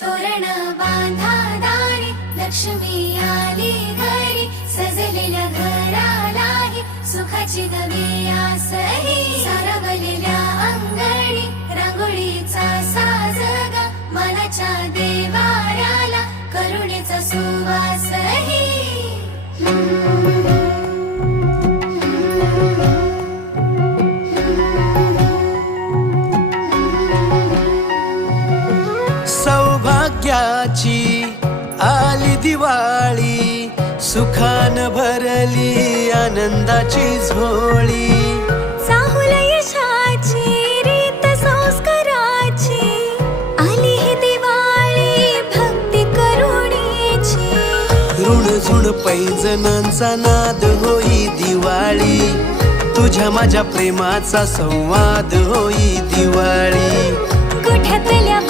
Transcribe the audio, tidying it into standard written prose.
तोरण बांधा दारी, लक्ष्मी आली घरी, सजलेल्या घरालाही सुखाची नवी आसही. सारवलेल्या अंगणी रांगोळीचा साजगा, मनाच्या देवाऱ्याला करुणेचा सुवासही. सौभाग्याची आली दिवाळी, सुखान भरली आनंदाची झोळी. चाहुल यशाची रीत संस्काराची, आली ही दिवाळी भक्ती करुणेची. ऋणझुण पैंजणांचा नाद होई दिवाळी, तुझ्या माझ्या प्रेमाचा संवाद होई दिवाळी. गोठ्यातल्या